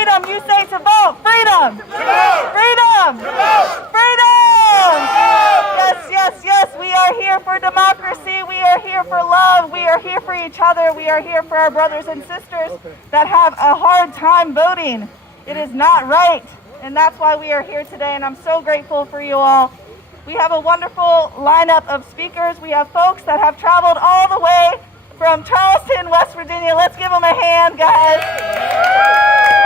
freedom, you say to vote. Freedom. Freedom. Freedom. Yes, yes, yes. We are here for democracy. We are here for love. We are here for each other. We are here for our brothers and sisters that have a hard time voting. It is not right. And that's why we are here today. And I'm so grateful for you all. We have a wonderful lineup of speakers. We have folks that have traveled all the way from Charleston, West Virginia. Let's give them a hand, guys.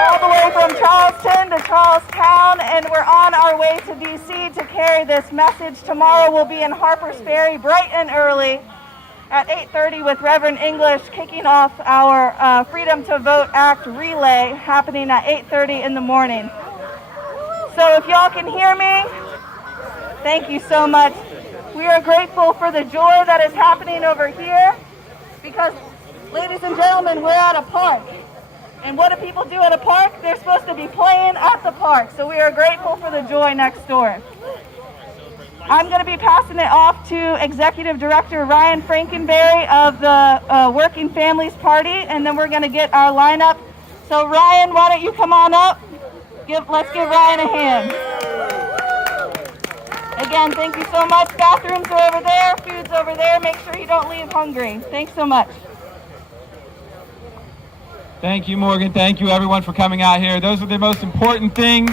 All the way from Charleston to Charlestown, and we're on our way to D.C. to carry this message. Tomorrow we'll be in Harper's Ferry bright and early at 8:30 with Reverend English, kicking off our Freedom to Vote Act relay happening at 8:30 in the morning. So if y'all can hear me, thank you so much. We are grateful for the joy that is happening over here because, ladies and gentlemen, we're at a park. And what do people do at a park? They're supposed to be playing at the park. So we are grateful for the joy next door. I'm going to be passing it off to Executive Director Ryan Frankenberry of the Working Families Party, and then we're going to get our lineup. So Ryan, why don't you come on up? Let's give Ryan a hand. Again, thank you so much. Bathrooms are over there, food's over there. Make sure you don't leave hungry. Thanks so much. Thank you, Morgan. Thank you, everyone, for coming out here. Those are the most important things.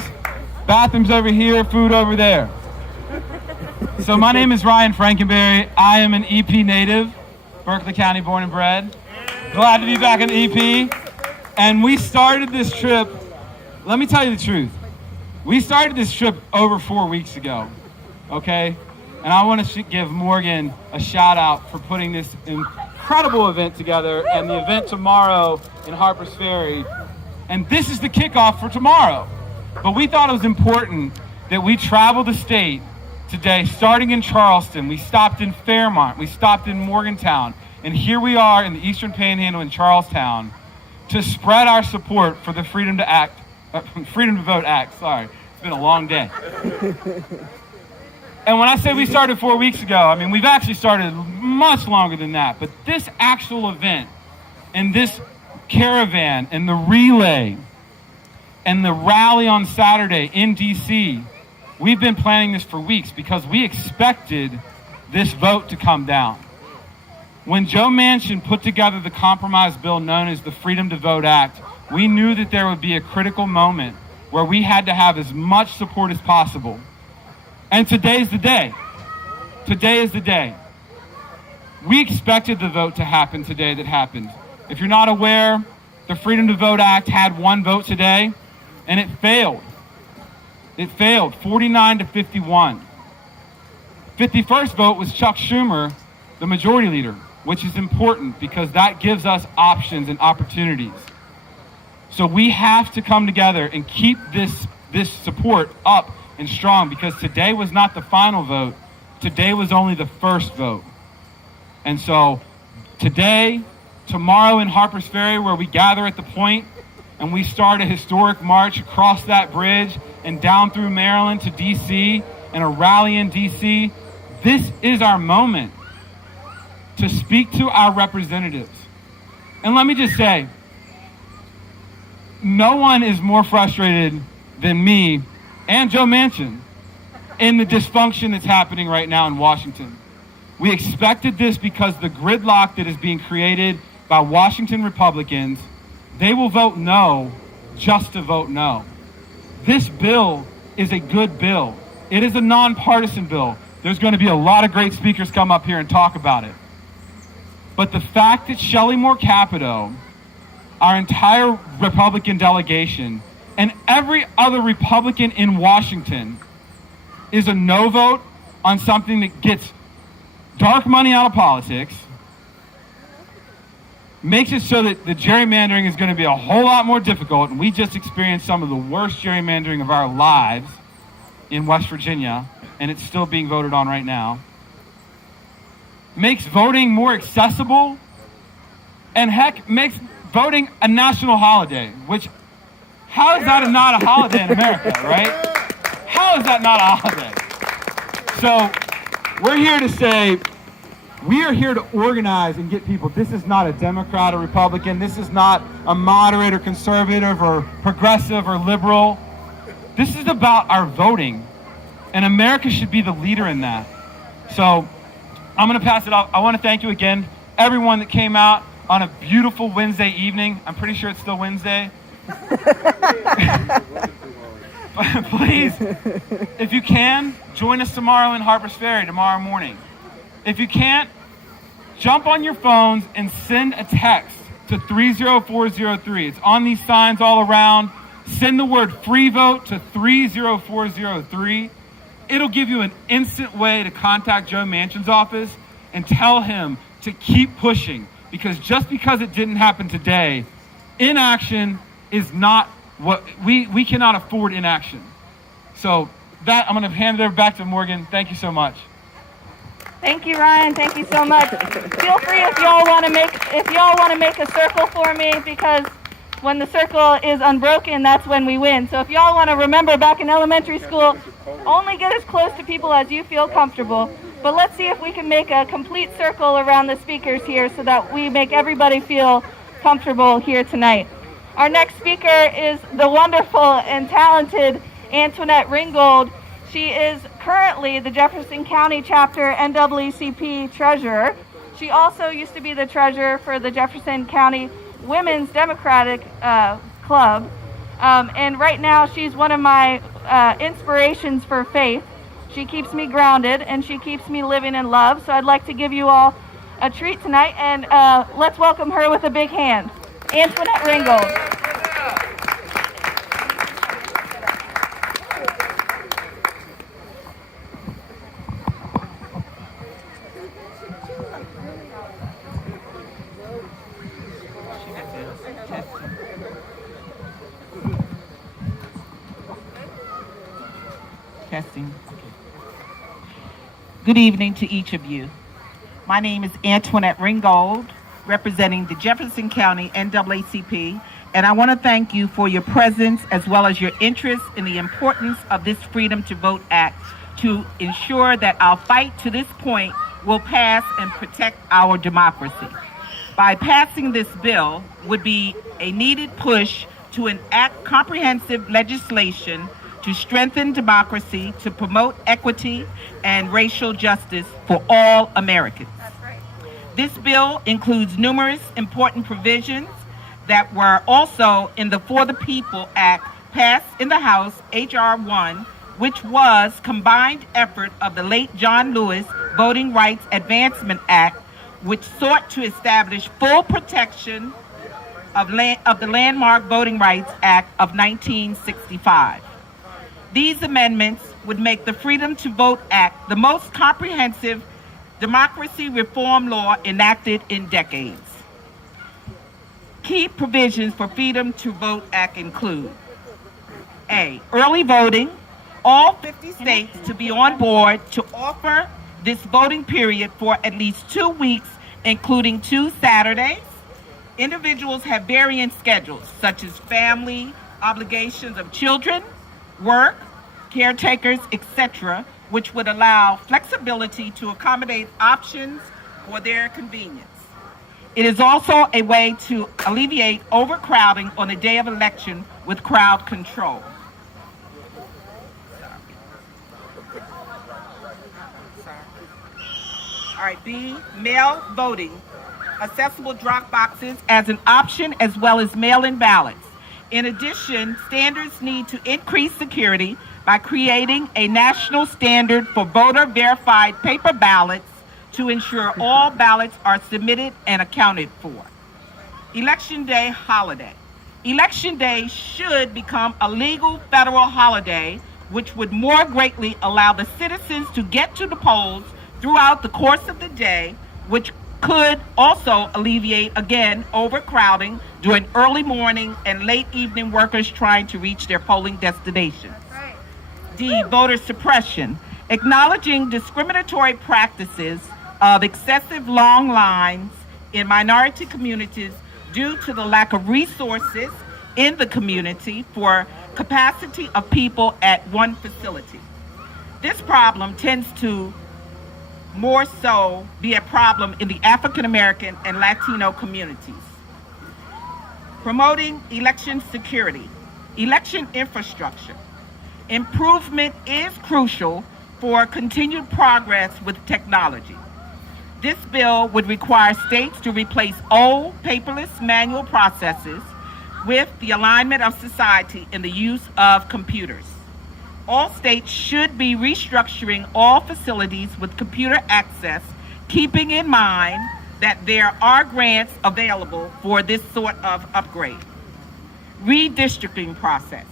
Bathrooms over here, food over there. So my name is Ryan Frankenberry. I am an EP native, Berkeley County born and bred. Glad to be back in EP. And we started this trip, let me tell you the truth. We started this trip over 4 weeks ago, okay? And I want to give Morgan a shout out for putting this incredible event together and the event tomorrow in Harper's Ferry. And this is the kickoff for tomorrow. But we thought it was important that we travel the state today, starting in Charleston. We stopped in Fairmont, we stopped in Morgantown, and here we are in the Eastern Panhandle in Charlestown to spread our support for the Freedom to Vote Act. Sorry, it's been a long day. And when I say we started 4 weeks ago, I mean, we've actually started much longer than that. But this actual event and this caravan and the relay and the rally on Saturday in D.C., we've been planning this for weeks because we expected this vote to come down. When Joe Manchin put together the compromise bill known as the Freedom to Vote Act, we knew that there would be a critical moment where we had to have as much support as possible. And today's the day. Today is the day. We expected the vote to happen today that happened. If you're not aware, the Freedom to Vote Act had one vote today, and it failed. It failed, 49 to 51. 51st vote was Chuck Schumer, the majority leader, which is important because that gives us options and opportunities. So we have to come together and keep this support up and strong because today was not the final vote. Today was only the first vote. And so today, tomorrow in Harper's Ferry, where we gather at the point and we start a historic march across that bridge and down through Maryland to D.C. and a rally in D.C., this is our moment to speak to our representatives. And let me just say, no one is more frustrated than me and Joe Manchin in the dysfunction that's happening right now in Washington. We expected this because the gridlock that is being created by Washington Republicans, they will vote no just to vote no. This bill is a good bill. It is a nonpartisan bill. There's going to be a lot of great speakers come up here and talk about it. But the fact that Shelley Moore Capito, our entire Republican delegation, and every other Republican in Washington is a no vote on something that gets dark money out of politics, makes it so that the gerrymandering is going to be a whole lot more difficult, and we just experienced some of the worst gerrymandering of our lives in West Virginia, and it's still being voted on right now, makes voting more accessible, and heck, makes voting a national holiday, which, how is that not a holiday in America, right? How is that not a holiday? So we're here to say We are here to organize and get people. This is not a Democrat or Republican. This is not a moderate or conservative or progressive or liberal. This is about our voting. And America should be the leader in that. So I'm going to pass it off. I want to thank you again, everyone that came out on a beautiful Wednesday evening. I'm pretty sure it's still Wednesday. Please, if you can, join us tomorrow in Harper's Ferry tomorrow morning. If you can't, jump on your phones and send a text to 30403. It's on these signs all around. Send the word free vote to 30403. It'll give you an instant way to contact Joe Manchin's office and tell him to keep pushing, because just because it didn't happen today, inaction is not what we cannot afford inaction. So that I'm going to hand it over back to Morgan. Thank you so much. Thank you, Ryan. Thank you so much. Feel free if y'all want to make a circle for me, because when the circle is unbroken, that's when we win. So if y'all want to remember back in elementary school, only get as close to people as you feel comfortable. But let's see if we can make a complete circle around the speakers here so that we make everybody feel comfortable here tonight. Our next speaker is the wonderful and talented Antoinette Ringgold. She is currently the Jefferson County Chapter NAACP Treasurer. She also used to be the treasurer for the Jefferson County Women's Democratic Club. And right now she's one of my inspirations for faith. She keeps me grounded and she keeps me living in love. So I'd like to give you all a treat tonight, and let's welcome her with a big hand. Antoinette Ringgold. Testing. Good evening to each of you. My name is Antoinette Ringgold, representing the Jefferson County NAACP, and I want to thank you for your presence as well as your interest in the importance of this Freedom to Vote Act to ensure that our fight to this point will pass and protect our democracy. By passing this bill would be a needed push to enact comprehensive legislation to strengthen democracy, to promote equity and racial justice for all Americans. This bill includes numerous important provisions that were also in the For the People Act passed in the House, H.R. 1, which was combined effort of the late John Lewis Voting Rights Advancement Act, which sought to establish full protection of the landmark Voting Rights Act of 1965. These amendments would make the Freedom to Vote Act the most comprehensive democracy reform law enacted in decades. Key provisions for Freedom to Vote Act include: A, early voting, all 50 states to be on board to offer this voting period for at least 2 weeks, including 2 Saturdays. Individuals have varying schedules, such as family obligations of children, work, caretakers, etc., which would allow flexibility to accommodate options for their convenience. It is also a way to alleviate overcrowding on the day of election with crowd control. All right, B, mail voting, accessible drop boxes as an option as well as mail-in ballots. In addition, standards need to increase security by creating a national standard for voter-verified paper ballots to ensure all ballots are submitted and accounted for. Election Day holiday. Election Day should become a legal federal holiday, which would more greatly allow the citizens to get to the polls throughout the course of the day, which could also alleviate, again, overcrowding during early morning and late evening workers trying to reach their polling destinations. Right. D, voter suppression. Acknowledging discriminatory practices of excessive long lines in minority communities due to the lack of resources in the community for capacity of people at one facility. This problem tends to more so be a problem in the African American and Latino communities. Promoting election security, election infrastructure. Improvement is crucial for continued progress with technology. This bill would require states to replace old paperless manual processes with the alignment of society in the use of computers. All states should be restructuring all facilities with computer access, keeping in mind that there are grants available for this sort of upgrade. Redistricting process.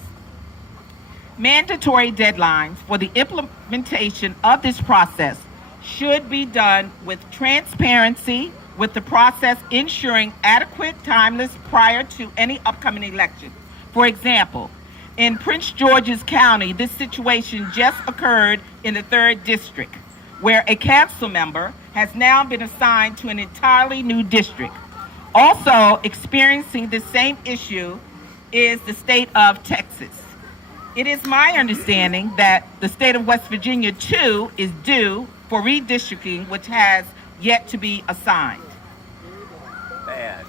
Mandatory deadlines for the implementation of this process should be done with transparency, with the process ensuring adequate timeless prior to any upcoming election. For example, in Prince George's County, this situation just occurred in the 3rd District, where a council member has now been assigned to an entirely new district. Also experiencing the same issue is the state of Texas. It is my understanding that the state of West Virginia, too, is due for redistricting, which has yet to be assigned. Bad.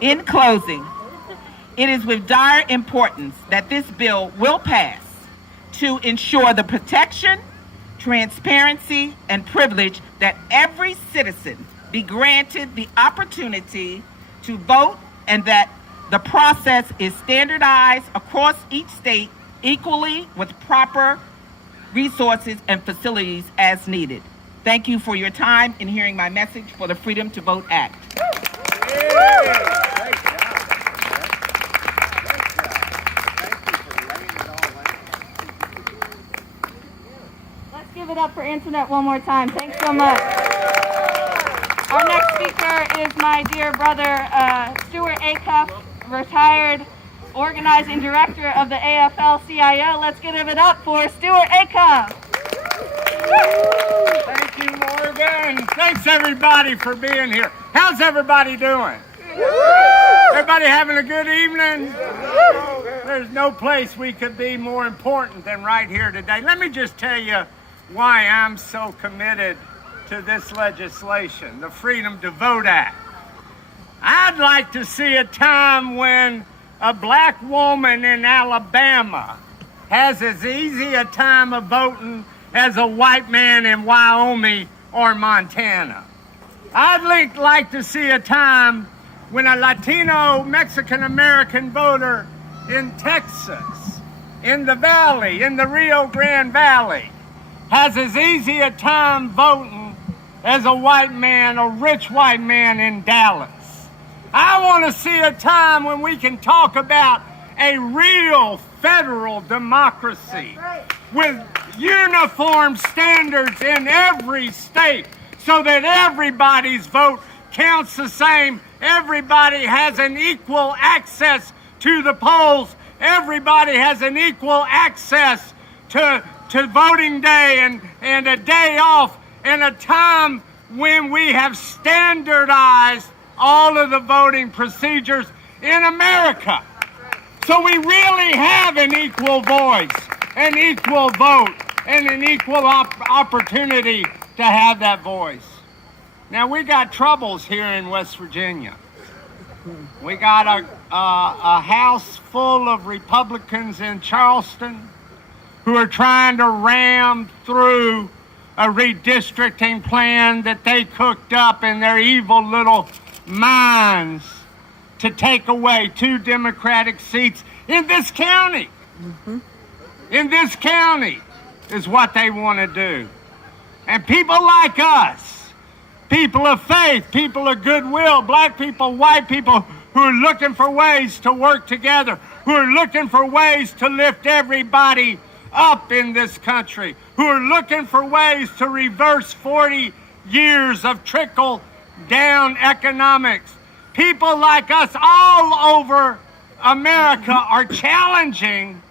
In closing, it is with dire importance that this bill will pass to ensure the protection, transparency, and privilege that every citizen be granted the opportunity to vote, and that the process is standardized across each state equally with proper resources and facilities as needed. Thank you for your time in hearing my message for the Freedom to Vote Act. Let's give it up for Antoinette one more time. Thanks so much. Our next speaker is my dear brother, Stuart Acuff, retired organizing director of the AFL-CIO. Let's give it up for Stuart Acuff. Thank you, Morgan. Thanks, everybody, for being here. How's everybody doing? Everybody having a good evening? There's no place we could be more important than right here today. Let me just tell you why I'm so committed to this legislation, the Freedom to Vote Act. I'd like to see a time when a black woman in Alabama has as easy a time of voting as a white man in Wyoming or Montana. I'd like to see a time when a Latino Mexican-American voter in Texas, in the Valley, in the Rio Grande Valley, has as easy a time voting as a white man, a rich white man in Dallas. I want to see a time when we can talk about a real federal democracy with uniform standards in every state so that everybody's vote counts the same. Everybody has an equal access to the polls. Everybody has an equal access to voting day and a day off, and a time when we have standardized all of the voting procedures in America. So we really have an equal voice, an equal vote, and an equal opportunity to have that voice. Now, we got troubles here in West Virginia. We got a house full of Republicans in Charleston who are trying to ram through a redistricting plan that they cooked up in their evil little minds to take away 2 Democratic seats in this county. In this county is what they want to do. And people like us, people of faith, people of goodwill, black people, white people, who are looking for ways to work together, who are looking for ways to lift everybody up in this country, who are looking for ways to reverse 40 years of trickle-down economics. People like us all over America are challenging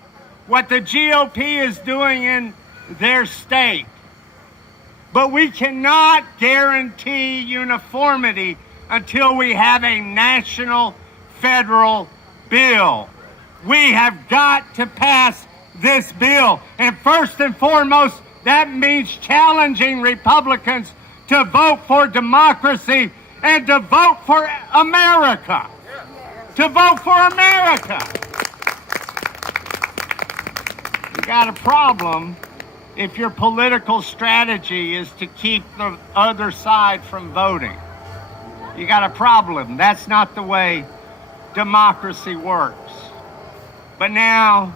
what the GOP is doing in their state. But we cannot guarantee uniformity until we have a national federal bill. We have got to pass this bill. And first and foremost, That means challenging Republicans to vote for democracy and to vote for America. To vote for America. You got a problem if your political strategy is to keep the other side from voting. You got a problem. That's not the way democracy works. But now,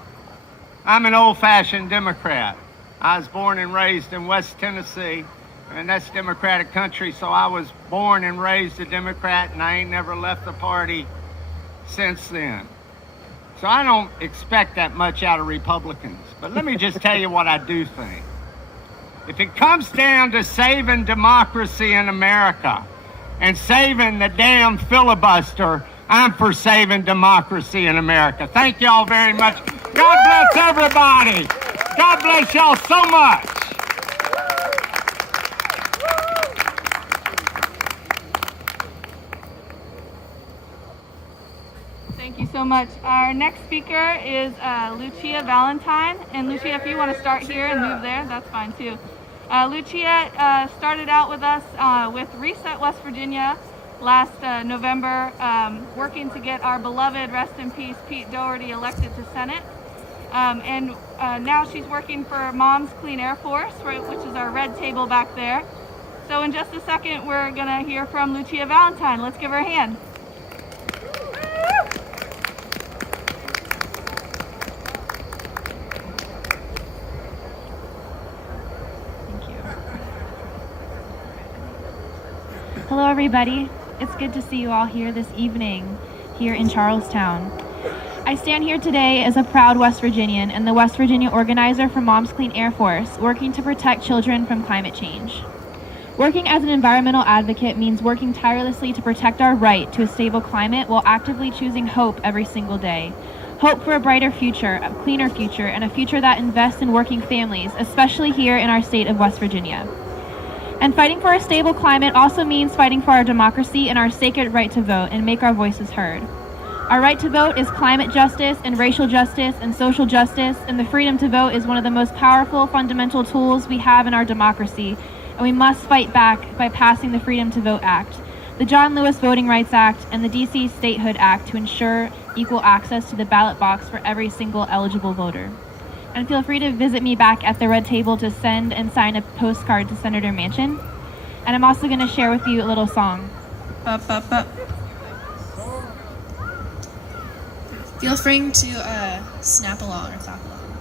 I'm an old-fashioned Democrat. I was born and raised in West Tennessee, and that's Democratic country, so I was born and raised a Democrat, and I ain't never left the party since then. So I don't expect that much out of Republicans. But let me just tell you what I do think. If it comes down to saving democracy in America and saving the damn filibuster, I'm for saving democracy in America. Thank y'all very much. God bless everybody. God bless y'all so much. Thank you so much. Our next speaker is Lucia Valentine. And Lucia, if you want to start here and move there, that's fine too. Lucia started out with us with Reset West Virginia last November, working to get our beloved, rest in peace, Pete Doherty elected to Senate. And now she's working for Mom's Clean Air Force, which is our red table back there. So in just a second, we're going to hear from Lucia Valentine. Let's give her a hand. Thank you. Hello, everybody. It's good to see you all here this evening, here in Charlestown. I stand here today as a proud West Virginian and the West Virginia organizer for Mom's Clean Air Force, working to protect children from climate change. Working as an environmental advocate means working tirelessly to protect our right to a stable climate while actively choosing hope every single day. Hope for a brighter future, a cleaner future, and a future that invests in working families, especially here in our state of West Virginia. And fighting for a stable climate also means fighting for our democracy and our sacred right to vote and make our voices heard. Our right to vote is climate justice and racial justice and social justice, and the freedom to vote is one of the most powerful fundamental tools we have in our democracy, and we must fight back by passing the Freedom to Vote Act, the John Lewis Voting Rights Act, and the DC Statehood Act to ensure equal access to the ballot box for every single eligible voter. And feel free to visit me back at the red table to send and sign a postcard to Senator Manchin. And I'm also going to share with you a little song. Feel free to snap along or clap along.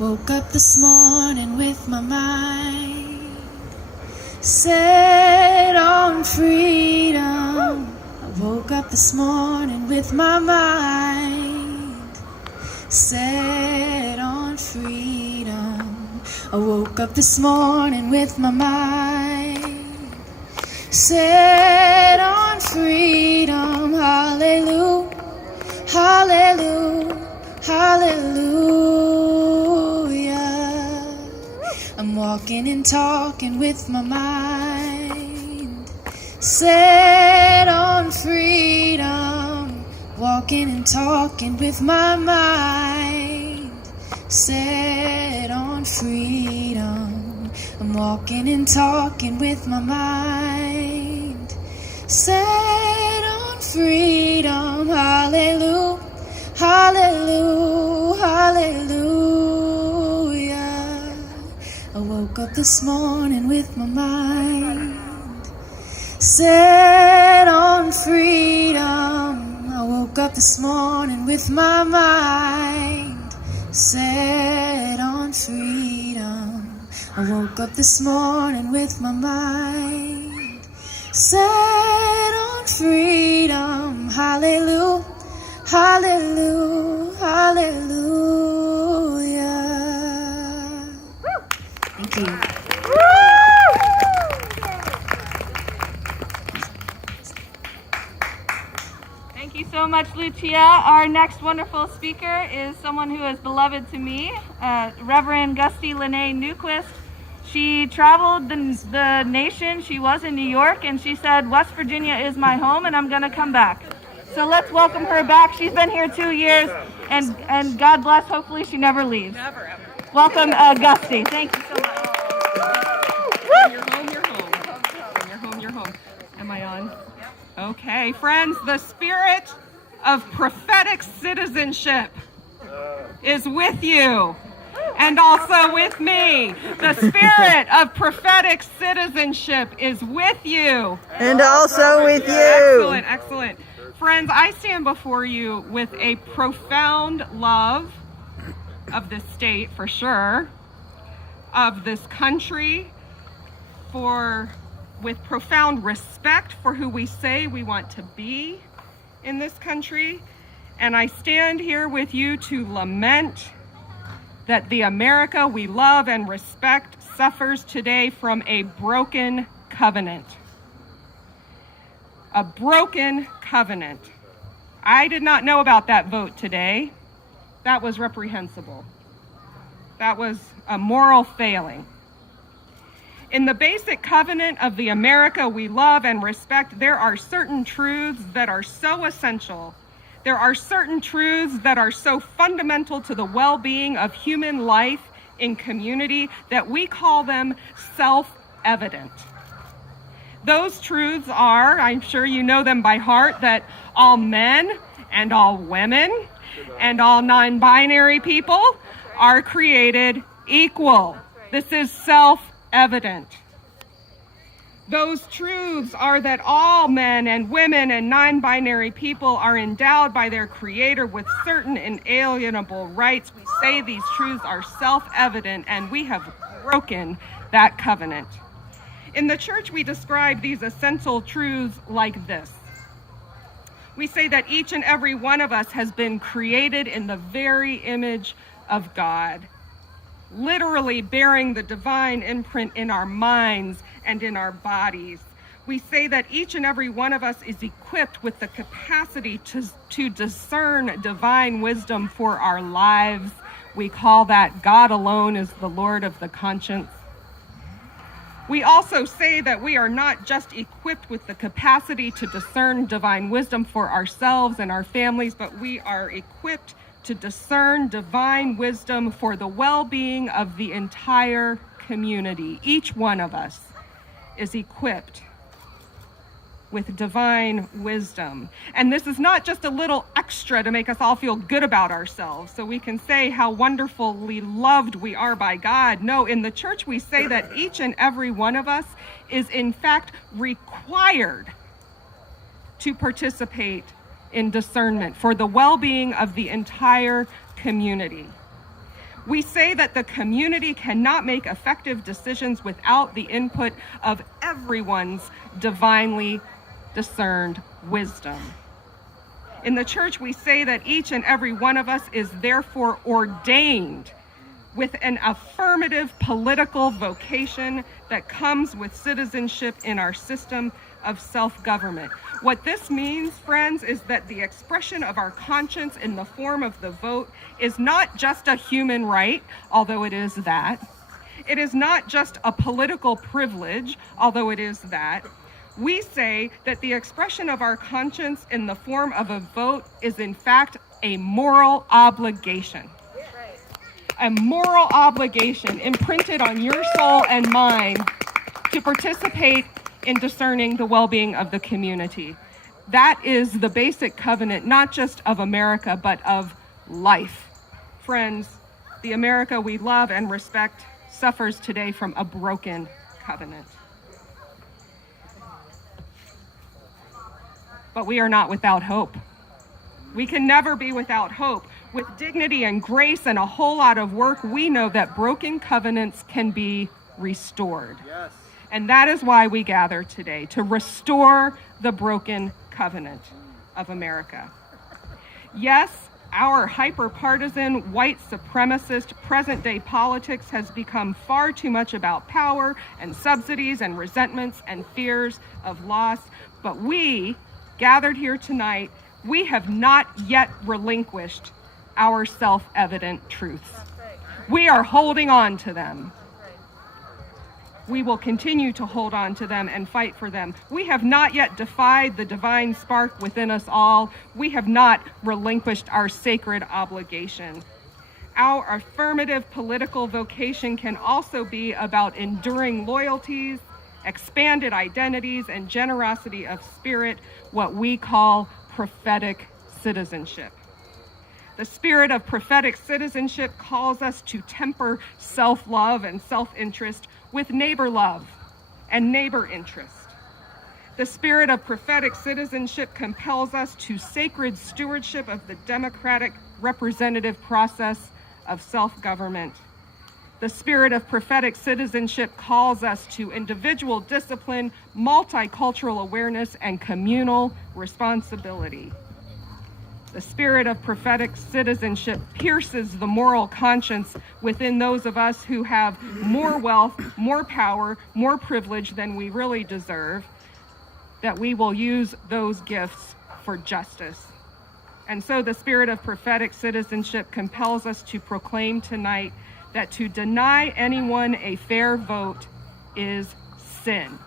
Woke up this morning with my mind set on freedom. I woke up this morning with my mind set on freedom. I woke up this morning with my mind set on freedom. Hallelujah. Hallelujah, hallelujah. I'm walking and talking with my mind set on freedom. Walking and talking with my mind set on freedom. I'm walking and talking with my mind set on freedom. Hallelujah, hallelujah, hallelujah. I woke up this morning with my mind set on freedom. I woke up this morning with my mind set on freedom. I woke up this morning with my mind set on freedom. Hallelujah, hallelujah, hallelujah. Thank you. Thank you so much, Lucia. Our next wonderful speaker is someone who is beloved to me, Reverend Gusty Lynnae Newquist. She traveled the nation. She was in New York, and she said, West Virginia is my home, and I'm going to come back. So let's welcome her back. She's been here 2 years, and God bless, hopefully she never leaves. Never, ever. Welcome, Gusty. Thank you so much. You're home. Am I on? Okay, friends, the spirit of prophetic citizenship is with you and also with me. The spirit of prophetic citizenship is with you. And also with you. Excellent. Friends, I stand before you with a profound love of this state, for sure, of this country, with profound respect for who we say we want to be in this country. And I stand here with you to lament that the America we love and respect suffers today from a broken covenant. A broken covenant. I did not know about that vote today. That was reprehensible. That was a moral failing. In the basic covenant of the America we love and respect, there are certain truths that are so essential. There are certain truths that are so fundamental to the well-being of human life in community that we call them self-evident. Those truths are, I'm sure you know them by heart, that all men and all women and all non-binary people are created equal. This is self-evident. Those truths are that all men and women and non-binary people are endowed by their Creator with certain inalienable rights. We say these truths are self-evident, and we have broken that covenant. In the church, we describe these essential truths like this. We say that each and every one of us has been created in the very image of God, literally bearing the divine imprint in our minds and in our bodies. We say that each and every one of us is equipped with the capacity to discern divine wisdom for our lives. We call that God alone is the Lord of the conscience. We also say that we are not just equipped with the capacity to discern divine wisdom for ourselves and our families, but we are equipped to discern divine wisdom for the well-being of the entire community. Each one of us is equipped with divine wisdom. And this is not just a little extra to make us all feel good about ourselves so we can say how wonderfully loved we are by God. No, in the church we say that each and every one of us is in fact required to participate in discernment for the well-being of the entire community. We say that the community cannot make effective decisions without the input of everyone's divinely discerned wisdom. In the church, we say that each and every one of us is therefore ordained with an affirmative political vocation that comes with citizenship in our system of self-government. What this means, friends, is that the expression of our conscience in the form of the vote is not just a human right, although it is that. It is not just a political privilege, although it is that. We say that the expression of our conscience in the form of a vote is in fact a moral obligation. A moral obligation imprinted on your soul and mine to participate in discerning the well-being of the community. That is the basic covenant, not just of America, but of life. Friends, the America we love and respect suffers today from a broken covenant. But we are not without hope. We can never be without hope. With dignity and grace and a whole lot of work, we know that broken covenants can be restored. Yes. And that is why we gather today, to restore the broken covenant of America. Yes, our hyper-partisan, white supremacist, present-day politics has become far too much about power and subsidies and resentments and fears of loss. But we, gathered here tonight, we have not yet relinquished our self-evident truths. We are holding on to them. We will continue to hold on to them and fight for them. We have not yet defied the divine spark within us all. We have not relinquished our sacred obligation. Our affirmative political vocation can also be about enduring loyalties, expanded identities, and generosity of spirit, what we call prophetic citizenship. The spirit of prophetic citizenship calls us to temper self-love and self-interest with neighbor love and neighbor interest. The spirit of prophetic citizenship compels us to sacred stewardship of the democratic representative process of self-government. The spirit of prophetic citizenship calls us to individual discipline, multicultural awareness, and communal responsibility. The spirit of prophetic citizenship pierces the moral conscience within those of us who have more wealth, more power, more privilege than we really deserve, that we will use those gifts for justice. And so the spirit of prophetic citizenship compels us to proclaim tonight that to deny anyone a fair vote is sin.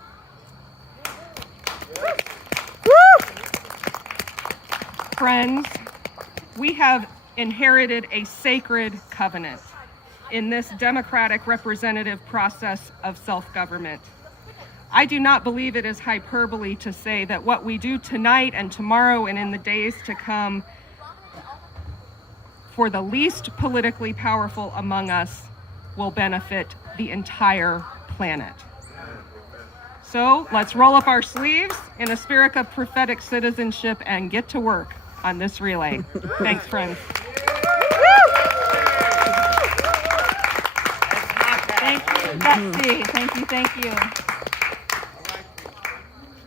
Friends, we have inherited a sacred covenant in this democratic representative process of self-government. I do not believe it is hyperbole to say that what we do tonight and tomorrow and in the days to come for the least politically powerful among us will benefit the entire planet. So let's roll up our sleeves in a spirit of prophetic citizenship and get to work on this relay. Thanks, friends. Thank you, Gusty. Thank you.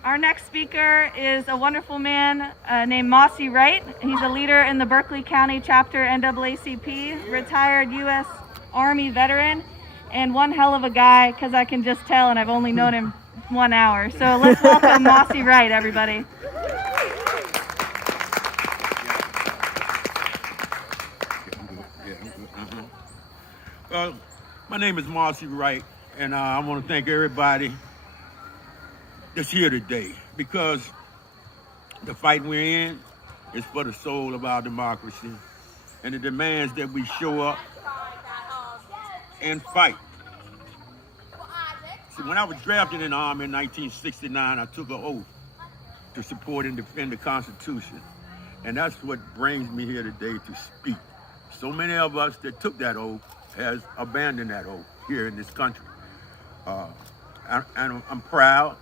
Our next speaker is a wonderful man named Mossy Wright. He's a leader in the Berkeley County Chapter NAACP, retired U.S. Army veteran, and one hell of a guy, because I can just tell, and I've only known him 1 hour. So let's welcome Mossy Wright, everybody. My name is Mossy Wright, and I want to thank everybody that's here today, because the fight we're in is for the soul of our democracy, and it demands that we show up and fight. See, when I was drafted in the Army in 1969, I took an oath to support and defend the Constitution, and that's what brings me here today to speak. So many of us that took that oath has abandoned that oath here in this country. I'm proud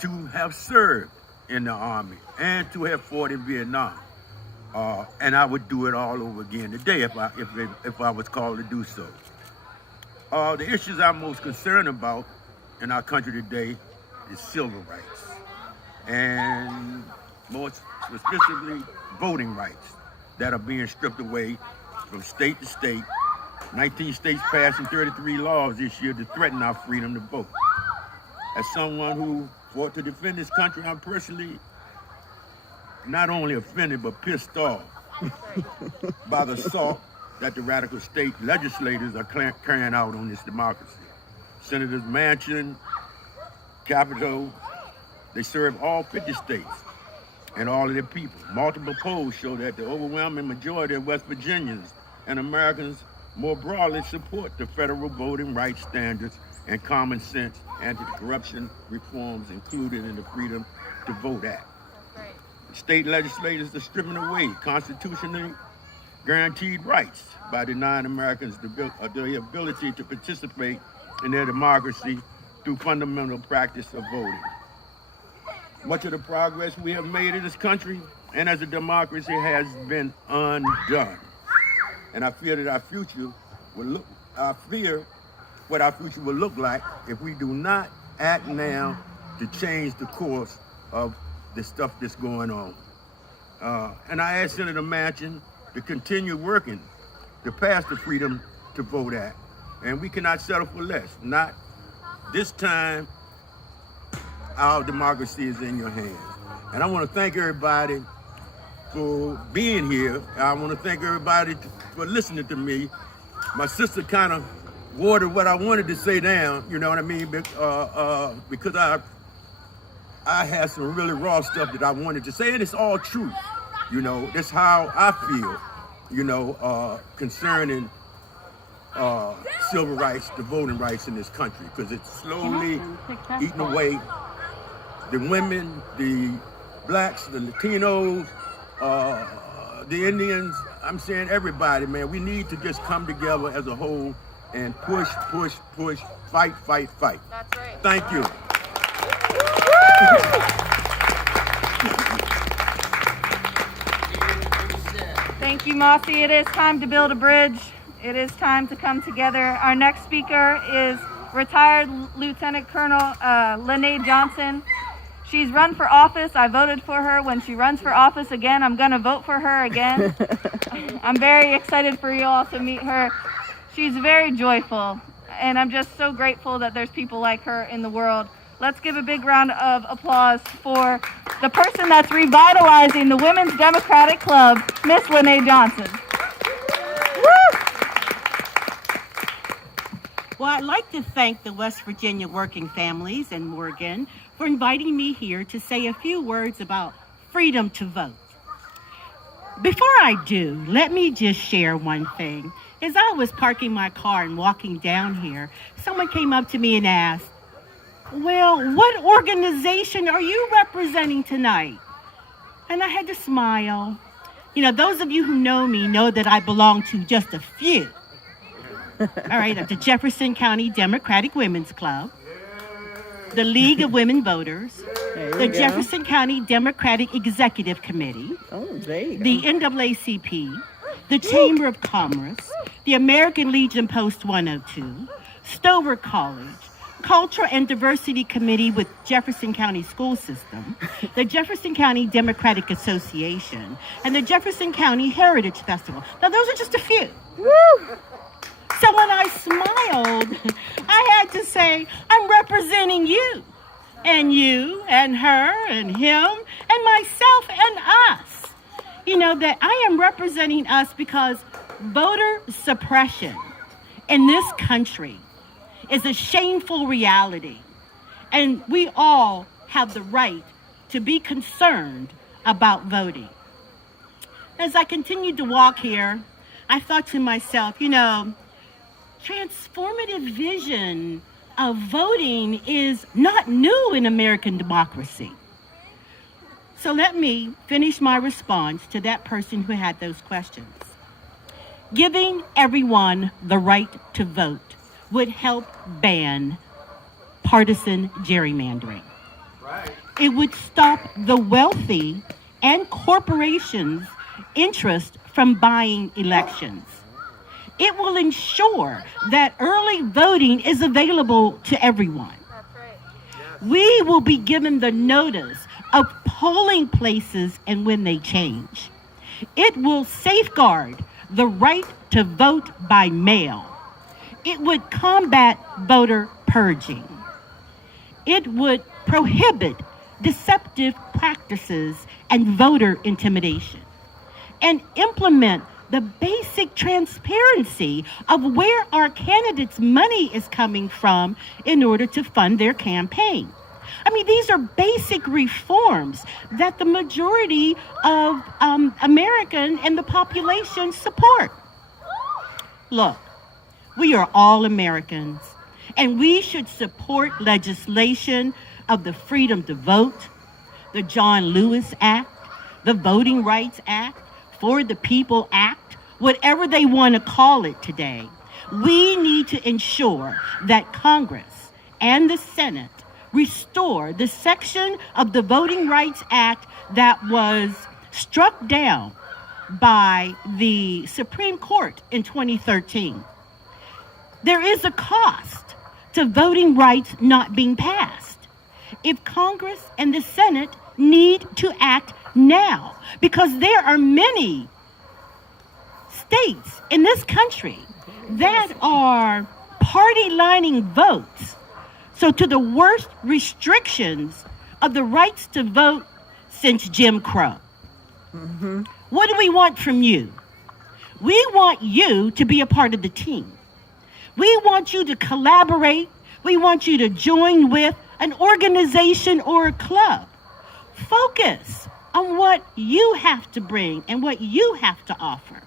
to have served in the Army and to have fought in Vietnam. And I would do it all over again today if I was called to do so. The issues I'm most concerned about in our country today is civil rights, and more specifically voting rights that are being stripped away from state to state. 19 states passing 33 laws this year to threaten our freedom to vote. As someone who fought to defend this country, I'm personally not only offended but pissed off by the assault that the radical state legislators are carrying out on this democracy. Senators Manchin, Capitol, they serve all 50 states and all of their people. Multiple polls show that the overwhelming majority of West Virginians and Americans more broadly support the federal voting rights standards and common sense anti-corruption reforms included in the Freedom to Vote Act. State legislators are stripping away constitutionally guaranteed rights by denying Americans the ability to participate in their democracy through fundamental practice of voting. Much of the progress we have made in this country and as a democracy has been undone. And I fear that I fear what our future will look like if we do not act now to change the course of the stuff that's going on. And I asked Senator Manchin to continue working to pass the Freedom to Vote Act. And we cannot settle for less. Not this time. Our democracy is in your hands. And I want to thank everybody for being here. I want to thank everybody for listening to me. My sister kind of watered what I wanted to say down, you know what I mean? Because I had some really raw stuff that I wanted to say, and it's all true. You know, that's how I feel. concerning civil rights, the voting rights in this country, because it's slowly eating away the women, the blacks, the Latinos, the Indians. I'm saying everybody, man. We need to just come together as a whole and push, fight. That's right. Thank you. Thank you, Mossy. It is time to build a bridge. It is time to come together. Our next speaker is retired Lieutenant Colonel Lynnae Johnson. She's run for office. I voted for her. When she runs for office again, I'm going to vote for her again. I'm very excited for you all to meet her. She's very joyful, and I'm just so grateful that there's people like her in the world. Let's give a big round of applause for the person that's revitalizing the Women's Democratic Club, Miss Lynnae Johnson. Woo! Well, I'd like to thank the West Virginia working families in Morgan for inviting me here to say a few words about freedom to vote. Before I do, let me just share one thing. As I was parking my car and walking down here, someone came up to me and asked, "Well, what organization are you representing tonight?" And I had to smile. Those of you who know me know that I belong to just a few. All right, the Jefferson County Democratic Women's Club, the League of Women Voters, the Jefferson County Democratic Executive Committee, the NAACP, the Chamber of Commerce, the American Legion Post 102, Stover College, Culture and Diversity Committee with Jefferson County School System, the Jefferson County Democratic Association, and the Jefferson County Heritage Festival. Now, those are just a few. Woo! So when I smiled, I had to say, I'm representing you, and her, and him, and myself, and us. That I am representing us because voter suppression in this country is a shameful reality. And we all have the right to be concerned about voting. As I continued to walk here, I thought to myself, transformative vision of voting is not new in American democracy. So let me finish my response to that person who had those questions. Giving everyone the right to vote would help ban partisan gerrymandering. Right. It would stop the wealthy and corporations' interest from buying elections. It will ensure that early voting is available to everyone. That's right. Yes. We will be given the notice of polling places and when they change. It will safeguard the right to vote by mail. It would combat voter purging. It would prohibit deceptive practices and voter intimidation, and implement the basic transparency of where our candidates' money is coming from in order to fund their campaign. These are basic reforms that the majority of American and the population support. Look, we are all Americans, and we should support legislation of the Freedom to Vote, the John Lewis Act, the Voting Rights Act, For the People Act, whatever they want to call it today. We need to ensure that Congress and the Senate restore the section of the Voting Rights Act that was struck down by the Supreme Court in 2013. There is a cost to voting rights not being passed. If Congress and the Senate need to act now, because there are many states in this country that are party lining votes. So to the worst restrictions of the rights to vote since Jim Crow. Mm-hmm. What do we want from you? We want you to be a part of the team. We want you to collaborate. We want you to join with an organization or a club. Focus on what you have to bring and what you have to offer.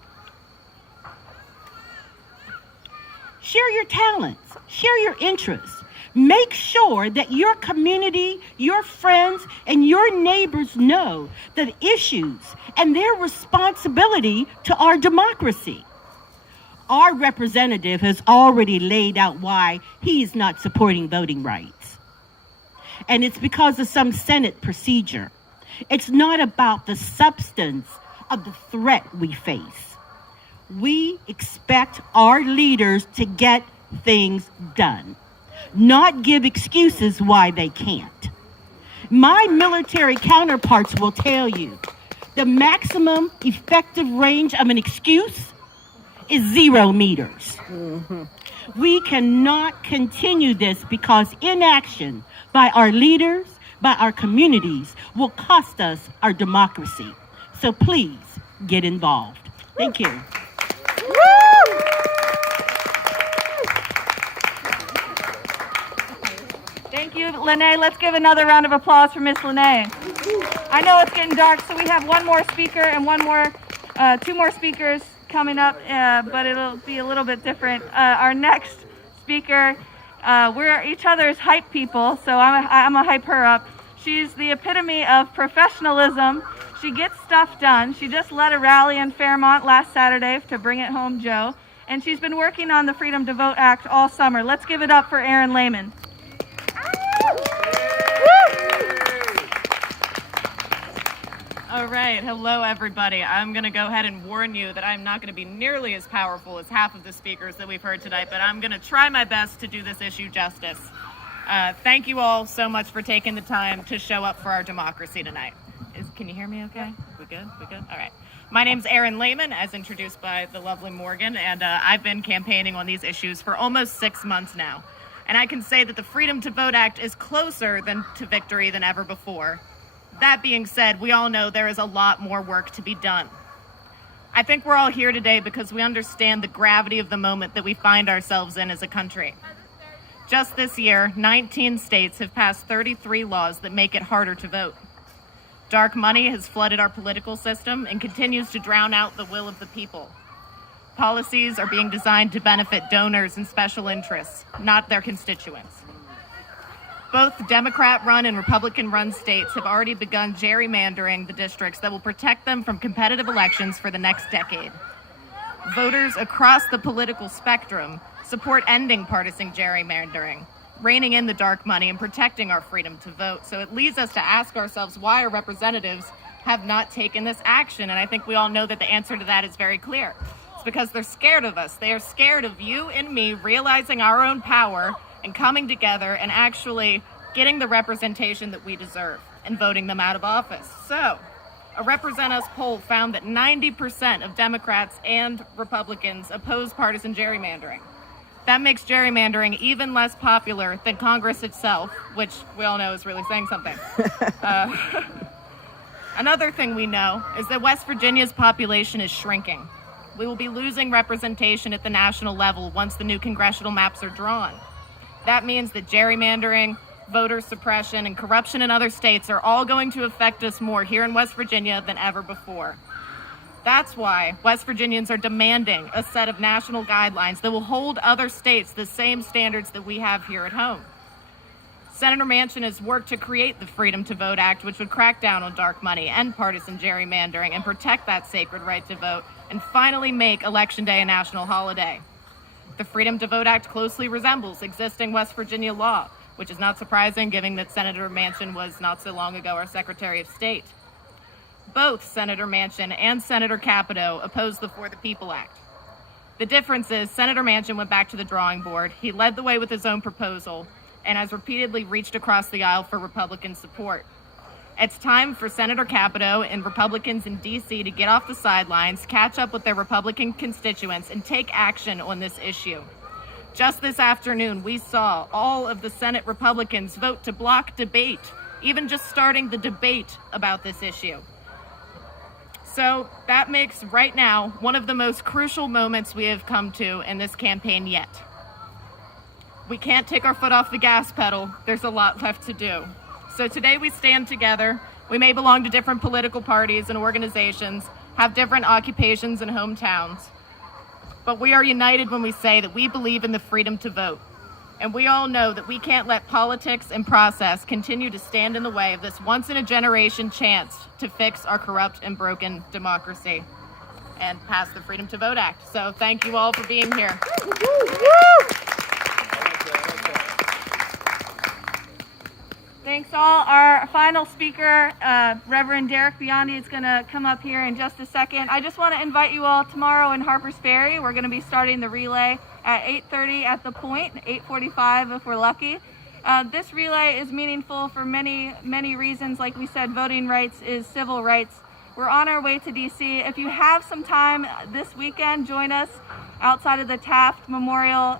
Share your talents, share your interests. Make sure that your community, your friends, and your neighbors know the issues and their responsibility to our democracy. Our representative has already laid out why he's not supporting voting rights. And it's because of some Senate procedure. It's not about the substance of the threat we face. We expect our leaders to get things done, not give excuses why they can't. My military counterparts will tell you the maximum effective range of an excuse is 0 meters. We cannot continue this because inaction by our leaders, by our communities, will cost us our democracy. So please get involved. Thank you. Thank you, Lynnae. Let's give another round of applause for Miss Lynnae. I know it's getting dark, so we have one more speaker and two more speakers coming up, but it'll be a little bit different. Our next speaker, we're each other's hype people, so I'm gonna hype her up. She's the epitome of professionalism. She gets stuff done. She just led a rally in Fairmont last Saturday to bring it home, Joe. And she's been working on the Freedom to Vote Act all summer. Let's give it up for Erin Lehman. All right, hello everybody. I'm going to go ahead and warn you that I'm not going to be nearly as powerful as half of the speakers that we've heard tonight, but I'm going to try my best to do this issue justice. Thank you all so much for taking the time to show up for our democracy tonight. Can you hear me okay? We good? We good? All right. My name's Erin Lehman, as introduced by the lovely Morgan, and I've been campaigning on these issues for almost 6 months now. And I can say that the Freedom to Vote Act is closer to victory than ever before. That being said, we all know there is a lot more work to be done. I think we're all here today because we understand the gravity of the moment that we find ourselves in as a country. Just this year, 19 states have passed 33 laws that make it harder to vote. Dark money has flooded our political system and continues to drown out the will of the people. Policies are being designed to benefit donors and special interests, not their constituents. Both Democrat-run and Republican-run states have already begun gerrymandering the districts that will protect them from competitive elections for the next decade. Voters across the political spectrum support ending partisan gerrymandering, reining in the dark money, and protecting our freedom to vote. So it leads us to ask ourselves why our representatives have not taken this action. And I think we all know that the answer to that is very clear. It's because they're scared of us. They are scared of you and me realizing our own power and coming together and actually getting the representation that we deserve and voting them out of office. So, a Represent Us poll found that 90% of Democrats and Republicans oppose partisan gerrymandering. That makes gerrymandering even less popular than Congress itself, which we all know is really saying something. Another thing we know is that West Virginia's population is shrinking. We will be losing representation at the national level once the new congressional maps are drawn. That means that gerrymandering, voter suppression, and corruption in other states are all going to affect us more here in West Virginia than ever before. That's why West Virginians are demanding a set of national guidelines that will hold other states the same standards that we have here at home. Senator Manchin has worked to create the Freedom to Vote Act, which would crack down on dark money, end partisan gerrymandering, and protect that sacred right to vote, and finally make Election Day a national holiday. The Freedom to Vote Act closely resembles existing West Virginia law, which is not surprising given that Senator Manchin was not so long ago our Secretary of State. Both Senator Manchin and Senator Capito opposed the For the People Act. The difference is Senator Manchin went back to the drawing board, he led the way with his own proposal, and has repeatedly reached across the aisle for Republican support. It's time for Senator Capito and Republicans in D.C. to get off the sidelines, catch up with their Republican constituents, and take action on this issue. Just this afternoon, we saw all of the Senate Republicans vote to block debate, even just starting the debate about this issue. So that makes right now one of the most crucial moments we have come to in this campaign yet. We can't take our foot off the gas pedal. There's a lot left to do. So today we stand together. We may belong to different political parties and organizations, have different occupations and hometowns, But we are united when we say that we believe in the freedom to vote. And we all know that we can't let politics and process continue to stand in the way of this once-in-a-generation chance to fix our corrupt and broken democracy and pass the Freedom to Vote Act. So thank you all for being here. Thanks all. Our final speaker, Reverend Biandi, is going to come up here in just a second. I just want to invite you all tomorrow in Harpers Ferry. We're going to be starting the relay at 8:30 at the point, 8:45 if we're lucky. This relay is meaningful for many, many reasons. Like we said, voting rights is civil rights. We're on our way to D.C. If you have some time this weekend, join us outside of the Taft Memorial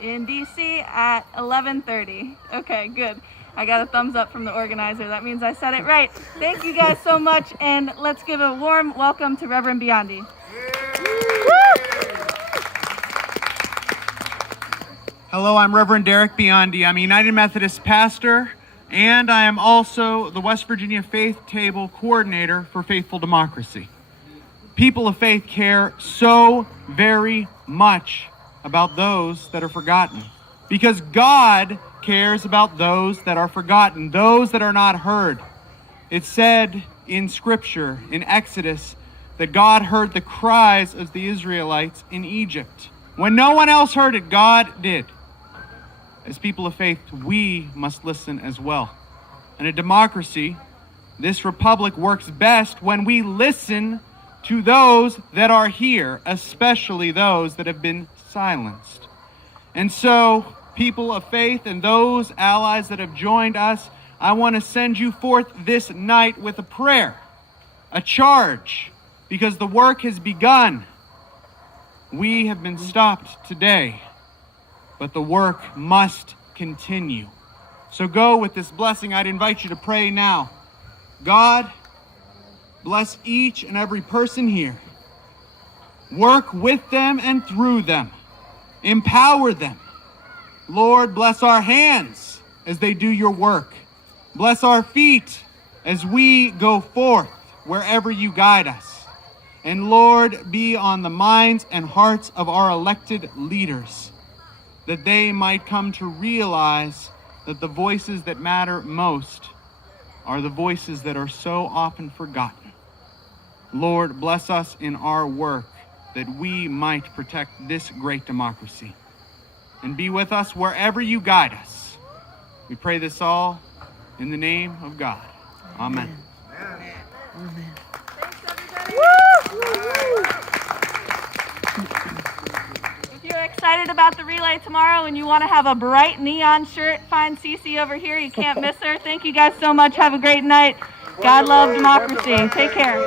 in D.C. at 11:30. Okay, good. I got a thumbs up from the organizer. That means I said it right. Thank you guys so much, and let's give a warm welcome to Reverend Biandi. Hello, I'm Reverend Biandi. I'm a United Methodist pastor, and I am also the West Virginia Faith Table Coordinator for Faithful Democracy. People of faith care so very much about those that are forgotten, because God cares about those that are forgotten, those that are not heard. It's said in Scripture, in Exodus, that God heard the cries of the Israelites in Egypt. When no one else heard it, God did. As people of faith, we must listen as well. In a democracy, this republic works best when we listen to those that are here, especially those that have been silenced. And so, people of faith and those allies that have joined us, I want to send you forth this night with a prayer, a charge, because the work has begun. We have been stopped today, but the work must continue. So go with this blessing. I'd invite you to pray now. God, bless each and every person here. Work with them and through them. Empower them. Lord, bless our hands as they do your work. Bless our feet as we go forth wherever you guide us. And Lord, be on the minds and hearts of our elected leaders, that they might come to realize that the voices that matter most are the voices that are so often forgotten. Lord, bless us in our work, that we might protect this great democracy. And be with us wherever you guide us. We pray this all in the name of God. Amen. Amen. If you're excited about the relay tomorrow and you want to have a bright neon shirt, find Cece over here. You can't miss her. Thank you guys so much. Have a great night. God love democracy. Take care.